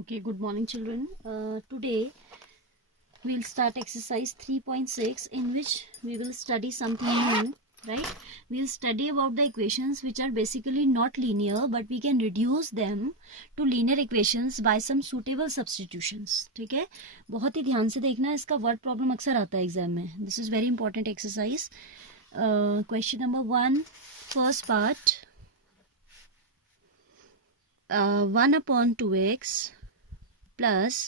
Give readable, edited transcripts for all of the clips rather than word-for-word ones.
Okay, good morning children. Today we'll start exercise 3.6 in which we will study something new, right? We'll study about the equations which are basically not linear but we can reduce them to linear equations by some suitable substitutions. ठीक है, बहुत ही ध्यान से देखना, इसका word problem अक्सर आता है एग्जाम में. This is very important exercise. Question number 1, first part. 1 upon 2x plus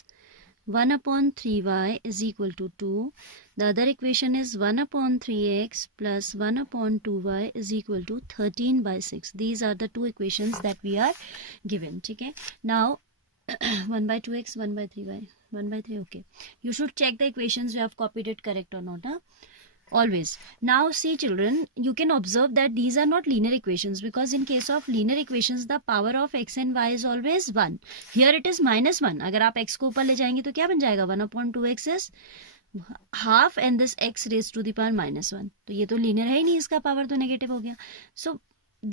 1 upon 3y is equal to 2. The other equation is 1 upon 3x plus 1 upon 2y is equal to 13 by 6. These are the two equations that we are given. ठीक है, now 1 by 2x, 1 by 3y, 1 by 3. Okay, you should check the equations you have copied it correct or not. Always. Now see children, you can observe that these are not linear equations because in case of linear equations the power of x and y is always 1. Here it is -1. अगर आप x को ऊपर ले जाएंगे तो क्या बन जाएगा? 1 upon 2x is half and this x raised to the power -1. तो ये तो linear है ही नहीं, इसका पावर तो नेगेटिव हो गया. So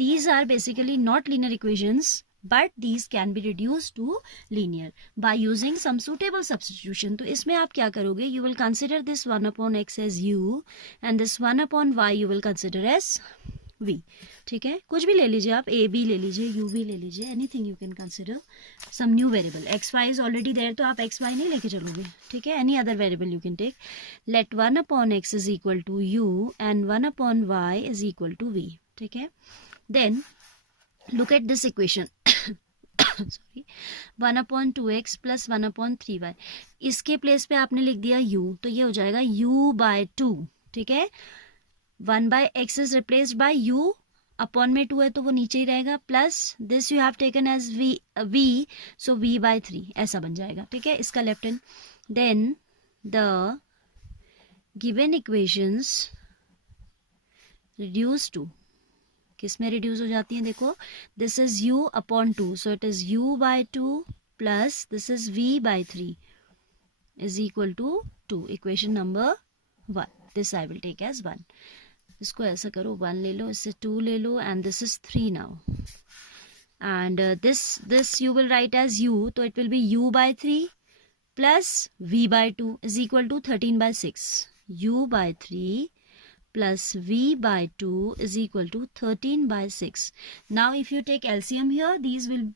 these are basically not linear equations but these can be reduced to linear by using some suitable substitution. तो इसमें आप क्या करोगे? You will consider this 1 upon x as u and this 1 upon y you will consider as v. ठीक है, कुछ भी ले लीजिए आप, a b ले लीजिए, u v ले लीजिए, anything you can consider some new variable. x y is already there तो आप x y नहीं लेके चलोगे. ठीक है, any other variable you can take. Let 1 upon x is equal to u and 1 upon y is equal to v. ठीक है, then look at this equation. Sorry, 1 upon 2x plus 1 upon 3y. इसके place पे आपने लिख दिया u, तो ये हो जाएगा u by 2. ठीक है, 1 by x is replaced by u, upon में 2 है तो वो नीचे ही रहेगा, plus this you have taken as v, so v by 3 ऐसा बन जाएगा. ठीक है, इसका left hand. Then the given equations reduce to, किस में रिड्यूस हो जाती हैं? देखो, this is u upon 2, so it is u by 2 plus this is v by 3 is equal to 2. Equation number 1. This I will take as 1. इसको ऐसा करो, 1 ले लो, इससे 2 ले लो and this is 3 now. And this you will write as u, तो it will be u by 3 plus v by 2 is equal to 13 by 6. u by 3 plus v by 2 is equal to 13 by 6. Now if you take LCM here, these will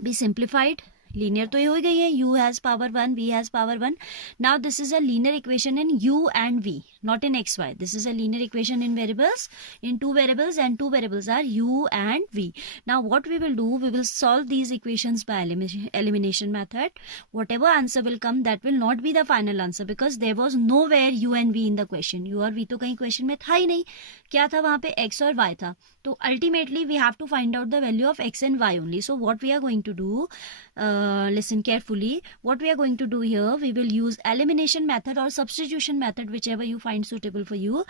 be simplified. Linear तो ये हो गई है, u has power 1, v has power 1. Now this is a linear equation in u and v, not in xy. This is a linear equation in variables, in two variables, and two variables are u and v. Now what we will do, we will solve these equations by elimination method. Whatever answer will come, that will not be the final answer because there was nowhere u and v in the question. u और v तो कहीं question में था ही नहीं. क्या था वहाँ पे? x और y था. तो ultimately we have to find out the value of x and y only. So what we are going to do, listen carefully. What we are going to do here, we will use elimination method or substitution method, whichever you find suitable for you,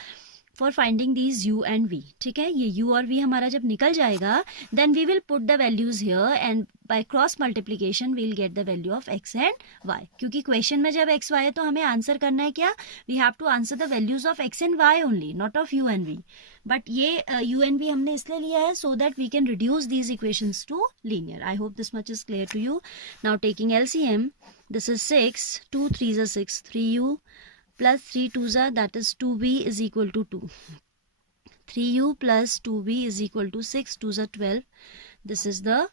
for finding these u and v. ठीक है, ये u और v हमारा जब निकल जाएगा, then we will put the values here and by cross multiplication we will get the value of x and y. क्योंकि question में जब x y है तो हमें आंसर करना है क्या? We have to answer the values of x and y only, not of u and v. But ये u and v हमने इसलिए लिया है so that we can reduce these equations to linear. I hope this much is clear to you. Now taking LCM, this is 6, 2 3s are 6, 3u plus 3 2s are, that is 2b is equal to 2. 3u plus 2b is equal to 6, 2s are 12. This is the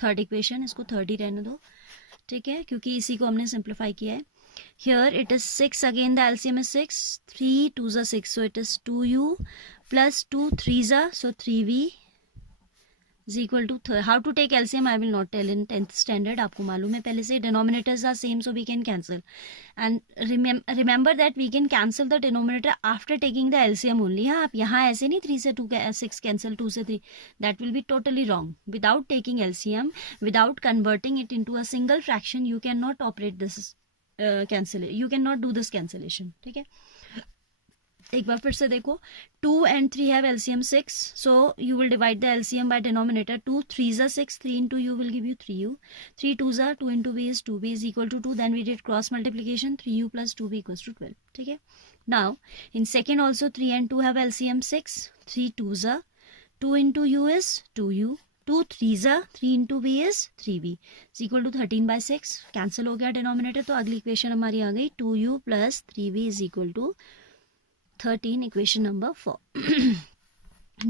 third equation. इसको third ही रहने दो. ठीक है, क्योंकि इसी को हमने simplify किया है. Here it is 6 again, the LCM is 6, 3 2s are 6, so it is 2u plus 2 3s are, so 3v is equal to how to take LCM I will not tell in 10th standard. आपको मालूम है पहले से. Denominators are same, so we can cancel. And remember that we can cancel the denominator after taking the LCM only. हाँ, आप यहाँ ऐसे नहीं 3 से 2 6 cancel, 2 से 3. That will be totally wrong. Without taking LCM, without converting it into a single fraction, you cannot operate this cancellation. You cannot do this cancellation. ठीक है, एक बार फिर से देखो. 2 and 3 have LCM 6, so you will divide the LCM by denominator. 2 3s are 6, 3 into u will give you 3u. 3 2s are 2 into v is 2v is equal to 2. Then we did cross multiplication, 3u plus 2v equals to 12. ठीक है, now in second also 3 and 2 have LCM 6, 3 2s are, 2 into u is 2u, 2 3 ज़ा 3 into v is 3v is equal to 13/6. Cancel हो गया denominator, तो अगली equation हमारी आ गई 2u plus 3v is equal to 13. Equation number 4.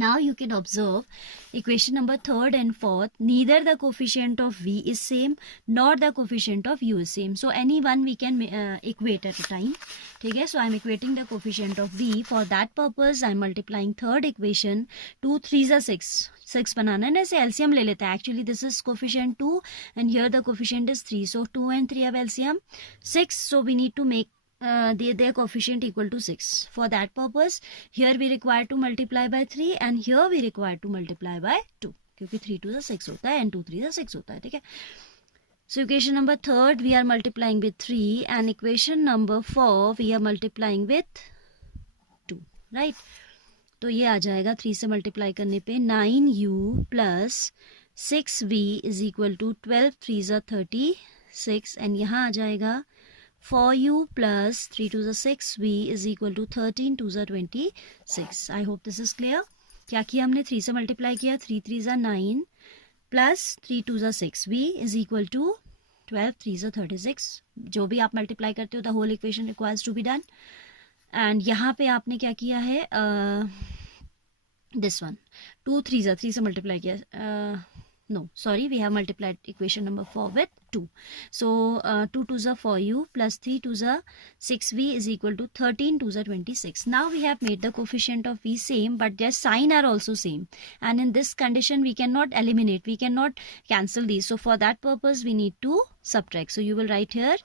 Now you can observe equation number 3rd and 4th, neither the coefficient of v is same nor the coefficient of u is same. So any one we can equate at a time. ठीक है, so I am equating the coefficient of v. For that purpose I am multiplying third equation. 2 3s are 6. 6 बनाना है ना, ऐसे LCM ले लेता है. Actually this is coefficient 2 and here the coefficient is 3. So 2 and 3 have LCM 6. So we need to make their coefficient equal to 6. For that purpose here we require to multiply by 3 and here we require to multiply by 2, क्योंकि 3 2 6 होता है and 2 3 6 होता है. ठीक है, so equation number 3rd we are multiplying with 3 and equation number 4 we are multiplying with 2, right? तो ये आ जाएगा 3 से मल्टीप्लाई करने पे 9u plus 6v is equal to 12 3 36 and यहाँ आ जाएगा 4u plus 3 2 6v is equal to 13 2 26. I hope this is clear. क्या किया हमने, 3 से मल्टीप्लाई किया, 3 3 9 plus 3 2 6v is equal to 12 3 36. जो भी आप मल्टीप्लाई करते हो the whole equation requires to be done. And यहाँ पे आपने क्या किया है, दिस वन 2 3 से मल्टीप्लाई किया. No, sorry, we have multiplied equation number 4 with 2. So 2 2s are 4u plus 3 2s are 6v is equal to 13 2s are 26. Now we have made the coefficient of v same, but their sign are also same. And in this condition, we cannot eliminate, we cannot cancel these. So for that purpose, we need to subtract. So you will write here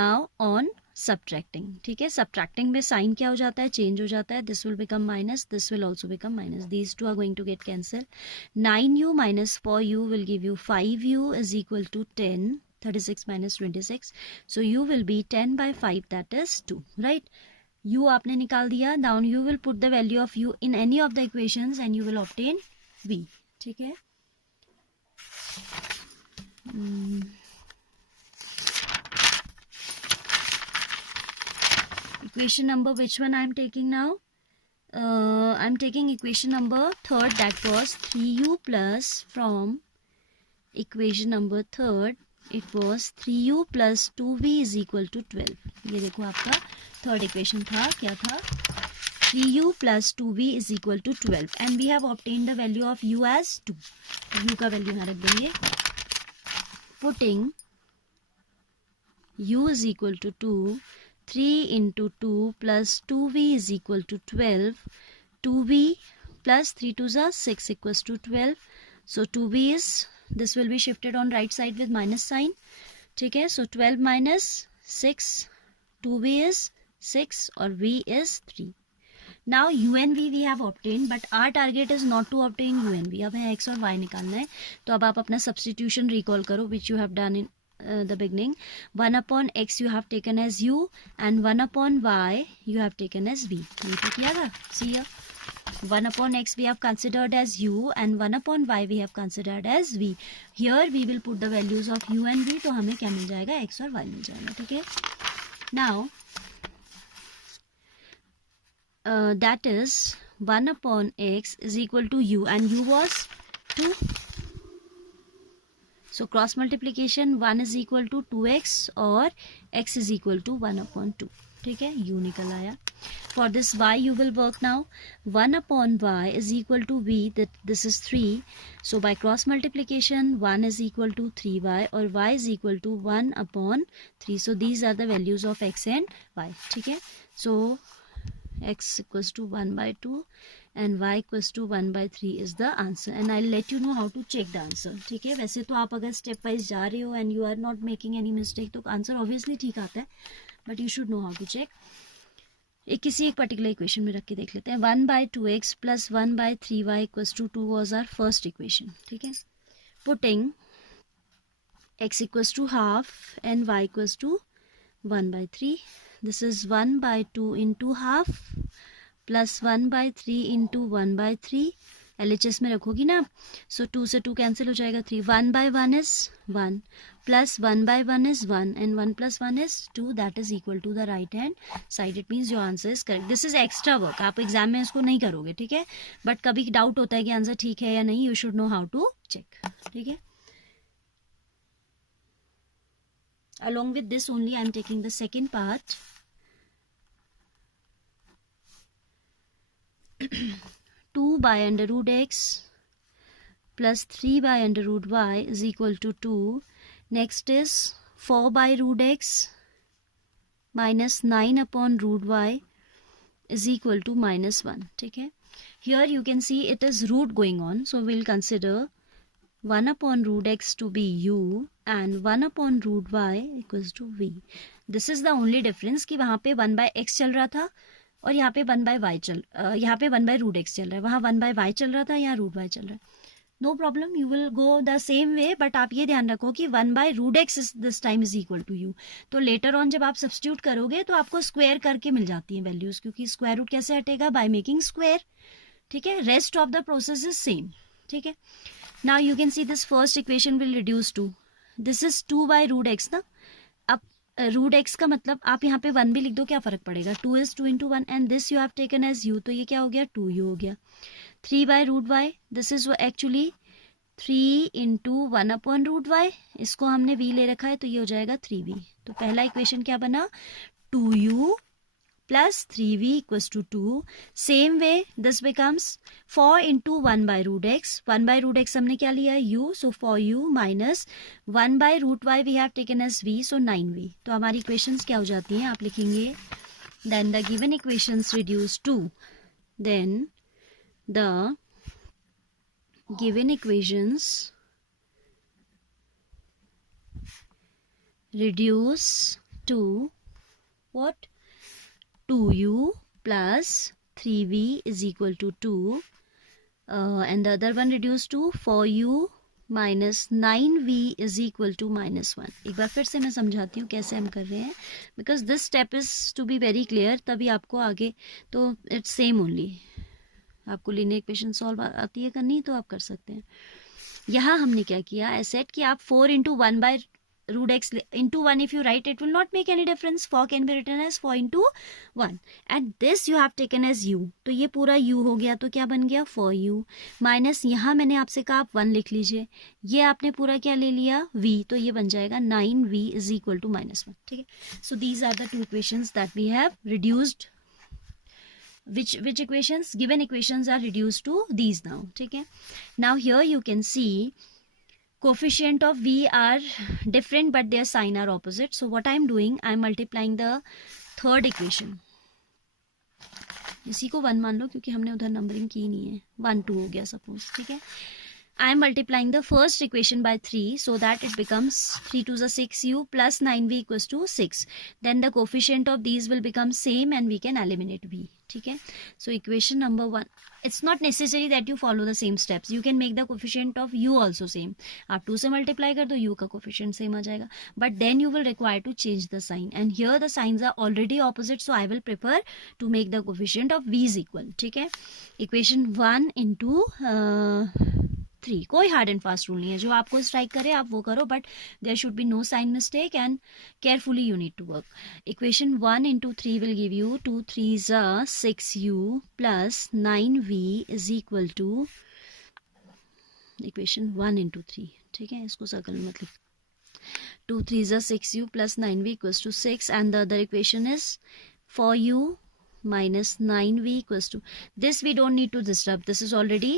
now on subtracting. ठीक है, subtracting में sign क्या हो जाता है, change हो जाता है. This will become minus, this will also become minus. These two are going to get cancelled. 9u minus 4u will give you 5u is equal to 10. 36 minus 26. So u will be 10 by 5, that is 2, right? u आपने निकाल दिया. Now you will put the value of u in any of the equations and you will obtain v. ठीक है. Equation number, which one I am taking now? I am taking equation number 3rd, that was 3u plus, from equation number 3rd it was 3u plus 2v is equal to 12. ये देखो आपका third equation था, क्या था, 3u plus 2v is equal to 12 and we have obtained the value of u as 2. u का value यहाँ रख देंगे. Putting u is equal to 2, 3 into 2 plus 2v is equal to 12. 2v plus 3 2s are 6 equals to 12. So 2v is, this will be shifted on right side with minus sign. ठीक है, so 12 minus 6, 2v is 6 or v is 3. Now u and v we have obtained, but our target is not to obtain u and v. अब है x और y निकालना है. तो अब आप अपना substitution recall करो, which you have done in the beginning. 1 upon x you have taken as u and 1 upon y you have taken as v. ये तो किया था. See here, 1 upon x we have considered as u and 1 upon y we have considered as v. Here we will put the values of u and v. तो हमें क्या मिल जाएगा, x और y मिल जाएगा. ठीक है. Now that is 1 upon x is equal to u and u was 2. So cross multiplication 1 is equal to 2x और x is equal to 1 upon 2. ठीक है, u निकल आया. For this y you will work now. 1 upon y is equal to v, that this is 3. So by cross multiplication 1 is equal to 3y or y is equal to 1 upon 3. So these are the values of x and y. ठीक है, so x equals to 1 by 2 and y equals to 1 by 3 is the answer. And I'll let you know how to check the answer. ठीक है, वैसे तो आप अगर step wise जा रहे हो and you are not making any mistake तो answer obviously ठीक आता है, but you should know how to check. किसी एक पर्टिकुलर इक्वेशन में रख के देख लेते हैं. 1 by 2x plus 1 by 3y equals to 2 was our first equation. ठीक है, putting x equals to half and y equals to 1 by 3. This is 1 by 2 into half plus 1 by 3 into 1 by 3 LHS में रखोगी ना, सो 2 से 2 cancel हो जाएगा, 3, 1 by 1 is 1 plus 1 by 1 is 1 and 1 plus 1 is 2, that is equal to the right hand side. It means your answer is correct. This is extra work, आप exam में इसको नहीं करोगे, ठीक है, बट कभी डाउट होता है कि आंसर ठीक है या नहीं, you should know how to check, ठीक है. Along with this only I am taking the second part. 2 by under root x plus 3 by under root y is equal to 2. Next is 4 by root x minus 9 upon root y is equal to minus 1. ठीक है. Here you can see it is root going on, so we'll consider 1 upon root x to be u and 1 upon root y equals to v. This is the only difference कि वहाँ पे 1 by x चल रहा था और यहाँ पे 1 by y यहाँ पे 1 by root x चल रहा है, वहाँ 1 by y चल रहा था, यहाँ root y चल रहा है. No problem, you will go the same way, but आप ये ध्यान रखो कि 1 by root x this time is equal to u. तो लेटर ऑन जब आप सब्स्टिट्यूट करोगे तो आपको स्क्वायर करके मिल जाती हैं वैल्यूज, क्योंकि स्क्वायर रूट कैसे हटेगा, बाय मेकिंग स्क्वायर, ठीक है. Rest of the process is same, ठीक है. Now you can see this first equation will reduce to, this is 2 by root x ना. अब रूट एक्स का मतलब आप यहाँ पे 1 भी लिख दो, क्या फर्क पड़ेगा, 2 is 2 into 1 and this you have taken as u, तो ये क्या हो गया, 2u हो गया. 3 by root y, this is actually 3 into 1 upon root y, इसको हमने v ले रखा है तो ये हो जाएगा 3v. तो पहला इक्वेशन क्या बना, 2u plus 3v equals to 2. Same way this becomes 4 into 1 by root x. 1 by root x हमने क्या लिया है, u, so for u minus 1 by root y we have taken as v, so 9v. तो हमारी equations क्या हो जाती हैं, आप लिखेंगे then the given equations reduce to, then the given equations reduce to what, 2u plus 3v is equal to 2 and the other one reduced to 4u minus 9v is equal to minus 1. एक बार फिर से मैं समझाती हूँ कैसे हम कर रहे हैं, because this step is to be very clear, तभी आपको आगे तो इट्स सेम ओनली. आपको लीनियर इक्वेशन सॉल्व आती है करनी तो आप कर सकते हैं. यहाँ हमने क्या किया, आई सेड कि आप 4 into 1 by root x into 1 if you write, it will not make any difference. 4 can be written as 4 into 1 and this you have taken as u, तो ये पूरा u हो गया, तो क्या बन गया 4u माइनस, यहाँ मैंने आपसे कहा आप 1 लिख लीजिए, ये आपने पूरा क्या ले लिया v, तो ये बन जाएगा 9v is equal to minus 1, ठीक है. So these are the two equations that we have reduced. Which equations, given equations are reduced to these now, ठीक है. Now here you can see coefficient of v are different but their sign are opposite. So what I am doing, I am multiplying the third equation. इसी को 1 मान लो क्योंकि हमने उधर numbering की नहीं है, 1 2 हो गया सपोज, ठीक है. I am multiplying the first equation by 3 so that it becomes 3 to the 6u plus 9v equals to 6. Then the coefficient of these will become same and we can eliminate v, ठीक है. So equation number 1, it's not necessary that you follow the same steps. You can make the coefficient of u also same. आप 2 से multiply कर दो, u का coefficient same आ जाएगा. But then you will require to change the sign and here the signs are already opposite, so I will prefer to make the coefficient of v is equal, ठीक है. Equation 1 into 3, कोई hard and fast rule नहीं है, जो आपको strike करे आप वो करो, but there should be no sign mistake and carefully you need to work. Equation 1 into 3 will give you 2 3s are 6u plus 9v is equal to equation 1 into 3, ठीक है. इसको सर्कल में मतलब 2 3s are 6u plus 9v equals to 6 and the other equation is 4u minus 9v equals to, this we don't need to disturb, this is already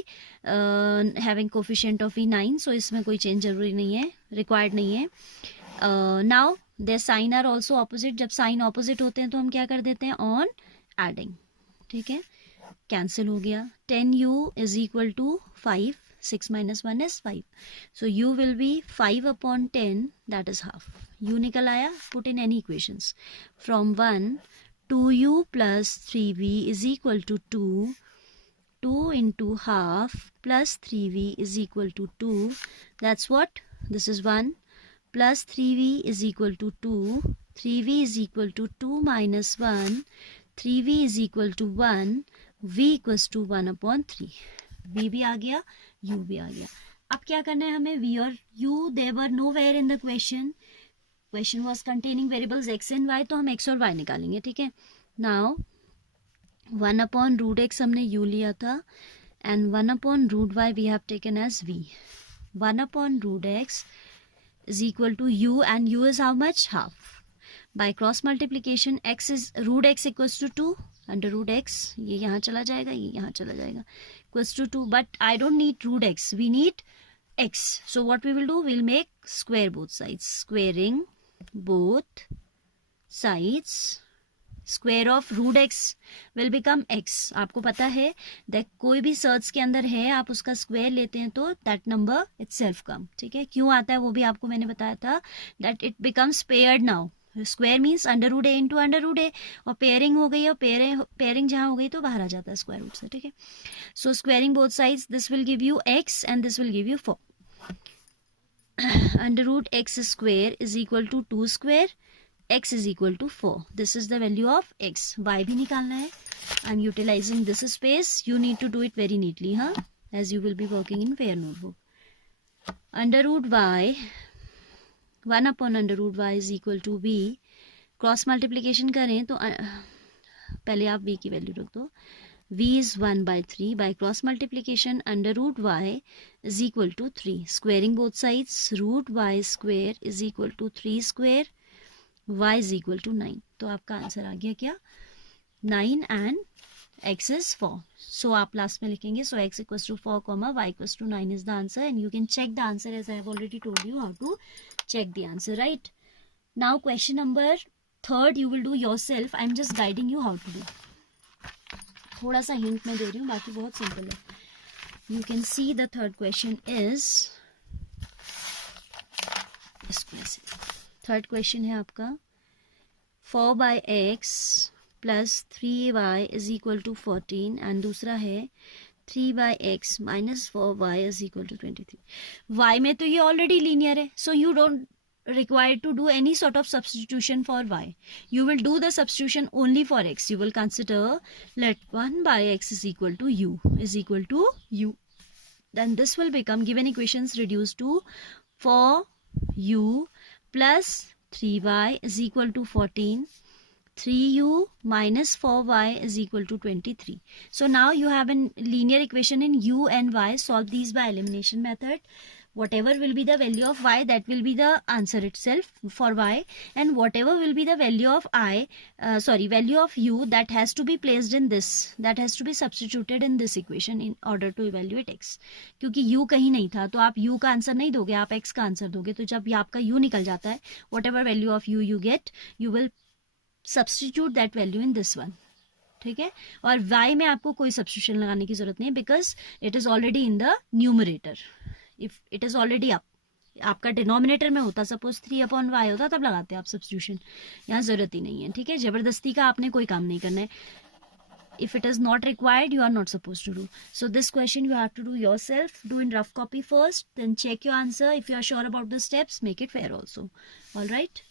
having coefficient of v 9, so इसमें कोई change जरूरी नहीं है, required नहीं है. Now their sign are also opposite. जब sign opposite होते हैं तो हम क्या कर देते हैं, on adding, ठीक है. cancel हो गया, 10u is equal to 5, 6 minus 1 is 5, so u will be 5 upon 10, that is half. u निकल आया, put in any equations from 1, 2u plus 3v is equal to 2, 2 into half plus 3v is equal to 2, that's what, this is 1 plus 3v is equal to 2, 3v is equal to 2 minus 1, 3v is equal to 1, v equals to 1 upon 3. v भी आ गया, u भी आ गया. अब क्या करना है हमें, v और u they were nowhere in the question. Question was containing variables x and y, तो हम x और y निकालेंगे. ठीक है. Now 1/√x हमने u लिया था and 1/√y we have taken as v. 1/√x is equal to u and u is how much? Half. By cross multiplication x is √x equals to 2. √x ये यहाँ चला जाएगा, ये यहाँ चला जाएगा, equals to 2. But I don't need √x, we need x. So what we will do, we'll make square both sides. Squaring both sides, square of √x will become x. आपको पता है that कोई भी सर्च के अंदर है, आप उसका स्क्वायर लेते हैं तो that number itself come. ठीक है. क्यों आता है वो भी आपको मैंने बताया था, that it becomes paired now. Square means √a into √a, और पेयरिंग हो गई, और पेयरिंग जहाँ हो गई तो बाहर आ जाता है स्क्वायर रूट से. ठीक है. So squaring both sides, this will give you x and this will give you 4. √x square is equal to 2 square, x is equal to 4. This is the value of x. y भी निकालना है. I am utilising this space. You need to do it very neatly, हाँ, as you will be working in fair notebook. √y 1/√y is equal to v. Cross multiplication करें तो पहले आप v की value रख दो. v is 1/3. by cross multiplication √y is equal to 3. Squaring both sides, √y square is equal to 3 square, y is equal to 9. तो आपका answer आ गया क्या, 9 and x is 4. So आप लास्ट में लिखेंगे, so x equals to 4, y equals to 9 is the answer, and you can check the answer as I have already told you how to check the answer, right? Now question number 3 you will do yourself. I am just guiding you how to do. थोड़ा सा hint मैं दे रही हूँ, बाकी बहुत simple है. You can see the third question is इसको ऐसे. थर्ड क्वेश्चन है आपका 4/x plus 3y is equal to 14, and दूसरा है 3/x minus 4y is equal to 23. y में तो ये ऑलरेडी लीनियर है, so you don't required to do any sort of substitution for y. You will do the substitution only for x. You will consider let 1/x is equal to u. Then this will become, given equations reduced to 4u plus 3y is equal to 14. 3u minus 4y is equal to 23. So now you have a linear equation in u and y. Solve these by elimination method. Whatever will be the value of y, that will be the answer itself for y, and whatever will be the value of value of u, that has to be placed in this, that has to be substituted in this equation in order to evaluate x. क्योंकि u कहीं नहीं था तो आप u का answer नहीं दोगे, आप x का आंसर दोगे. तो जब आपका u निकल जाता है, whatever value of u you get, you will substitute that value in this one. ठीक है. और y में आपको कोई substitution लगाने की जरूरत नहीं, because it is already in the numerator. If it is already up, आपका डिनोमिनेटर में होता, सपोज 3/y होता, तब लगाते आप सब्स्टिट्यूशन. यहाँ जरूरत ही नहीं है. ठीक है. जबरदस्ती का आपने कोई काम नहीं करना है. If it is not required, you are not supposed to do. So this question you have to do yourself. Do in rough copy first, then check your answer. If you are sure about the steps, make it fair also. All right.